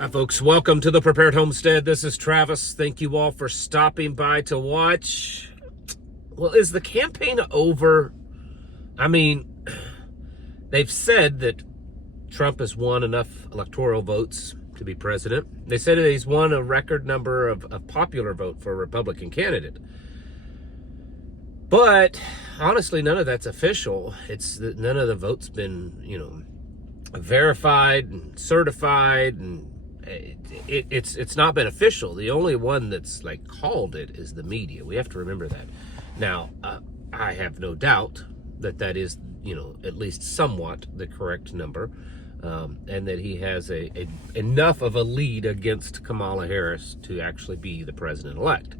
Hi, folks. Welcome to the Prepared Homestead. This is Travis. Thank you all for stopping by to watch. Well, is the campaign over? I mean, they've said that Trump has won enough electoral votes to be president. They said that he's won a record number of popular vote for a Republican candidate. But honestly, none of that's official. It's that none of the votes been, verified and certified, and it's not been official. The only one that's called it is the media. We have to remember that. Now, I have no doubt that is at least somewhat the correct number, and that he has enough of a lead against Kamala Harris to actually be the president-elect.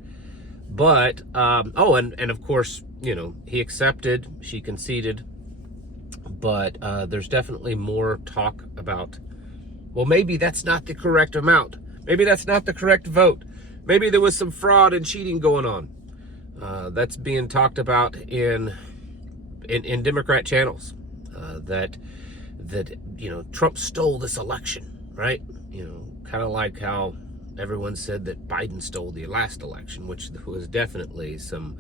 But and of course, he accepted, she conceded. But there's definitely more talk about, well, maybe that's not the correct amount. Maybe that's not the correct vote. Maybe there was some fraud and cheating going on. That's being talked about in Democrat channels. That Trump stole this election, right? Kind of like how everyone said that Biden stole the last election, which was definitely some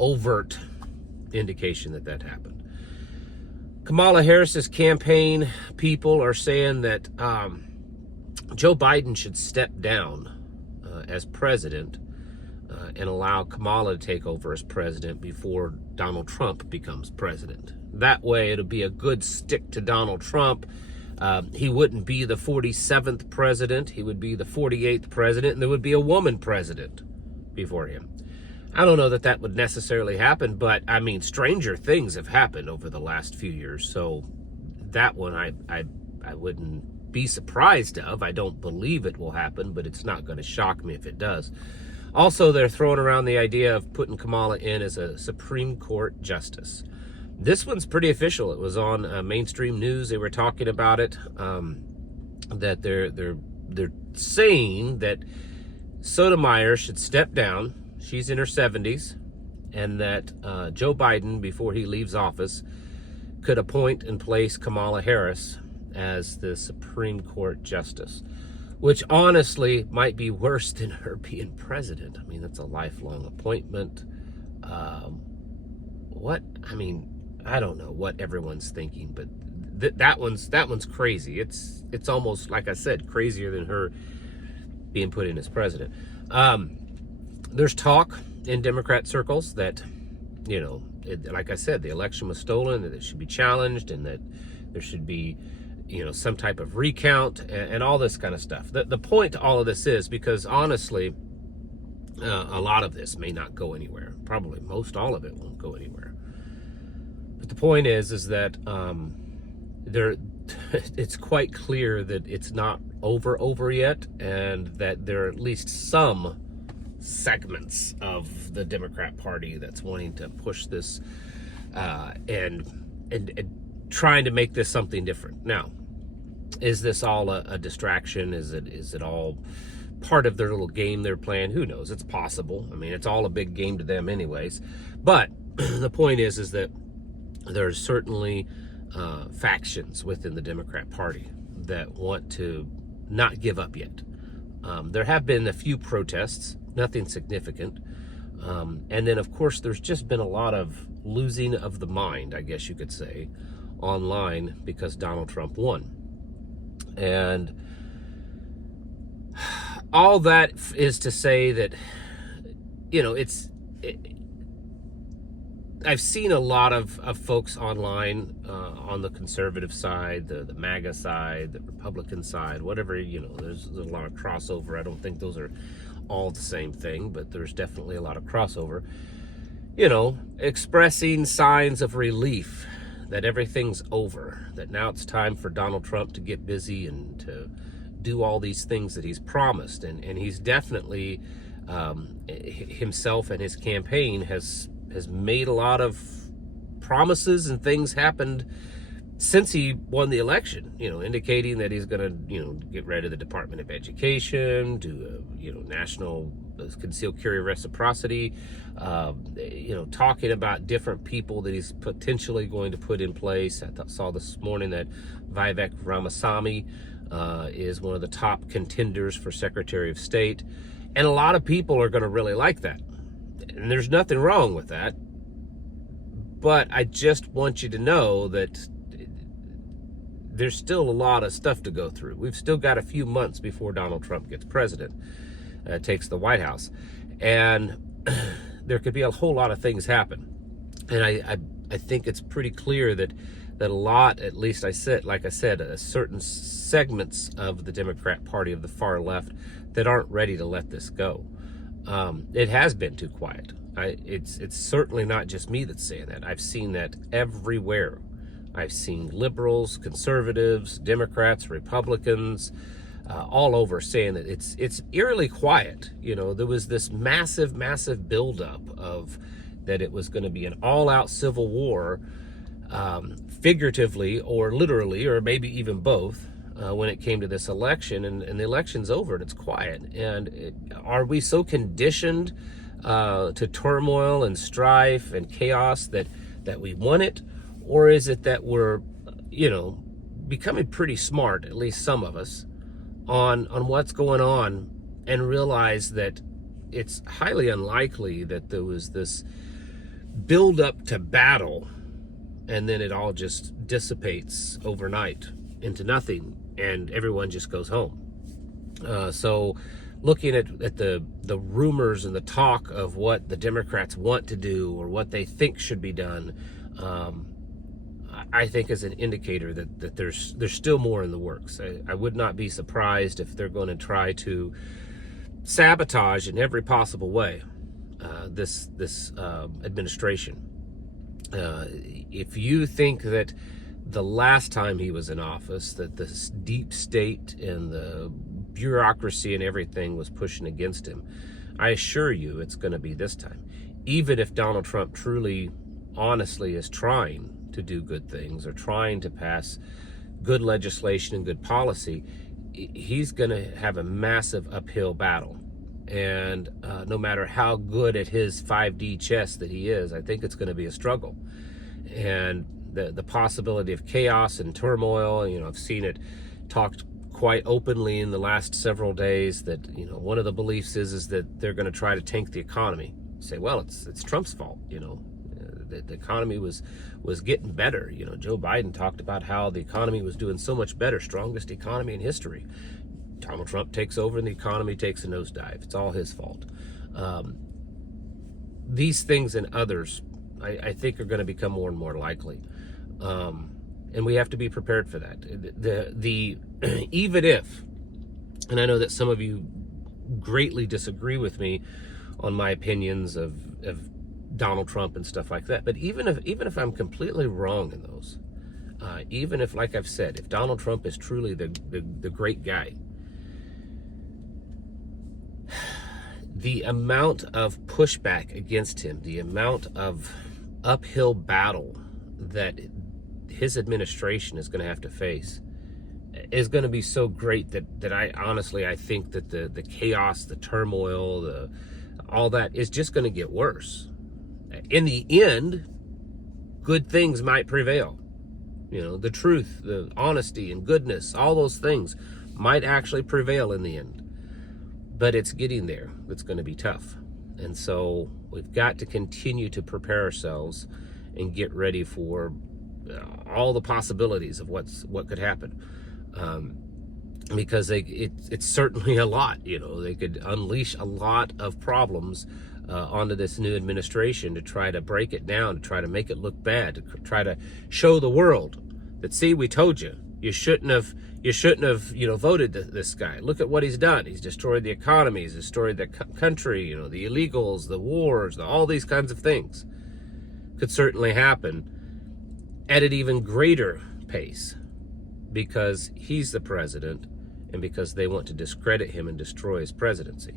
overt indication that happened. Kamala Harris's campaign people are saying that Joe Biden should step down as president and allow Kamala to take over as president before Donald Trump becomes president. That way, it'll be a good stick to Donald Trump. He wouldn't be the 47th president. He would be the 48th president, and there would be a woman president before him. I don't know that would necessarily happen, but I mean, stranger things have happened over the last few years. So that one I wouldn't be surprised of. I don't believe it will happen, but it's not going to shock me if it does. Also, they're throwing around the idea of putting Kamala in as a Supreme Court justice. This one's pretty official. It was on mainstream news. They were talking about it. That they're saying that Sotomayor should step down. She's in her 70s, and that Joe Biden, before he leaves office, could appoint and place Kamala Harris as the Supreme Court justice, which honestly might be worse than her being president. I mean, that's a lifelong appointment. I don't know what everyone's thinking, but that one's crazy. It's almost, like I said, crazier than her being put in as president. There's talk in Democrat circles that, like I said, the election was stolen, that it should be challenged, and that there should be, some type of recount and all this kind of stuff. The point to all of this is, because honestly, a lot of this may not go anywhere. Probably most all of it won't go anywhere. But the point is that it's quite clear that it's not over yet, and that there are at least some segments of the Democrat Party that's wanting to push this and trying to make this something different. Now, is this all a distraction? Is it all part of their little game they're playing? Who knows? It's possible. I mean, it's all a big game to them anyways. But the point is that there's certainly factions within the Democrat Party that want to not give up yet. There have been a few protests, nothing significant. And then, of course, there's just been a lot of losing of the mind, I guess you could say, online because Donald Trump won. And all that is to say that, I've seen a lot of folks online on the conservative side, the MAGA side, the Republican side, whatever, there's a lot of crossover. I don't think those are all the same thing, but there's definitely a lot of crossover, expressing signs of relief that everything's over, that now it's time for Donald Trump to get busy and to do all these things that he's promised. And he's definitely, himself and his campaign has made a lot of promises, and things happened since he won the election, indicating that he's going to, get rid of the Department of Education, do national concealed carry reciprocity, talking about different people that he's potentially going to put in place. I saw this morning that Vivek Ramaswamy is one of the top contenders for Secretary of State. And a lot of people are going to really like that. And there's nothing wrong with that. But I just want you to know that there's still a lot of stuff to go through. We've still got a few months before Donald Trump gets president, takes the White House. And there could be a whole lot of things happen. And I think it's pretty clear that a lot, at least like I said, certain segments of the Democrat Party of the far left that aren't ready to let this go. It has been too quiet. It's certainly not just me that's saying that. I've seen that everywhere. I've seen liberals, conservatives, Democrats, Republicans, all over saying that it's eerily quiet. You know, there was this massive buildup of that it was going to be an all-out civil war, figuratively or literally, or maybe even both, when it came to this election. And the election's over and it's quiet. And are we so conditioned to turmoil and strife and chaos that we want it? Or is it that we're, becoming pretty smart, at least some of us, on what's going on, and realize that it's highly unlikely that there was this build up to battle and then it all just dissipates overnight into nothing and everyone just goes home. So looking at the rumors and the talk of what the Democrats want to do or what they think should be done, I think is an indicator that there's still more in the works. I would not be surprised if they're going to try to sabotage in every possible way this administration. If you think that the last time he was in office, that this deep state and the bureaucracy and everything was pushing against him, I assure you it's going to be this time. Even if Donald Trump truly, honestly is trying to do good things or trying to pass good legislation and good policy, he's going to have a massive uphill battle. And no matter how good at his 5D chess that he is, I think it's going to be a struggle. And the possibility of chaos and turmoil, I've seen it talked quite openly in the last several days that, one of the beliefs is that they're going to try to tank the economy. Say, well, it's Trump's fault, the economy was getting better. Joe Biden talked about how the economy was doing so much better, strongest economy in history. Donald Trump takes over and the economy takes a nosedive. It's all his fault. These things and others, I think, are going to become more and more likely. And we have to be prepared for that. Even if, and I know that some of you greatly disagree with me on my opinions of Donald Trump and stuff like that, but even if I'm completely wrong in those, even if, like I've said, if Donald Trump is truly the great guy, the amount of pushback against him, the amount of uphill battle that his administration is going to have to face is going to be so great that I honestly, I think that the chaos, the turmoil, all that is just going to get worse. In the end, good things might prevail. The truth, the honesty and goodness, all those things might actually prevail in the end. But it's getting there that's going to be tough. And so we've got to continue to prepare ourselves and get ready for all the possibilities of what could happen. Because it's certainly a lot. They could unleash a lot of problems onto this new administration to try to break it down, to try to make it look bad, to try to show the world that, see, we told you, you shouldn't have voted this guy. Look at what he's done. He's destroyed the economy. He's destroyed the country. The illegals, the wars, all these kinds of things could certainly happen at an even greater pace because he's the president and because they want to discredit him and destroy his presidency.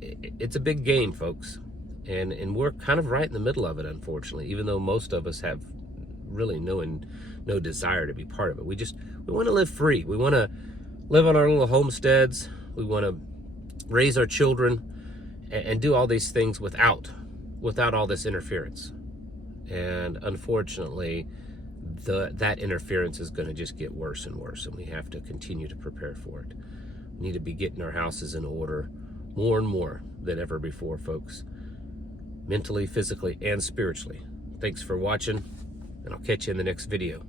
It's a big game, folks, and we're kind of right in the middle of it, unfortunately, even though most of us have really no desire to be part of it. We want to live free. We want to live on our little homesteads. We want to raise our children and do all these things without all this interference. And unfortunately, that interference is going to just get worse and worse, and we have to continue to prepare for it. We need to be getting our houses in order more and more than ever before, folks. Mentally, physically, and spiritually. Thanks for watching, and I'll catch you in the next video.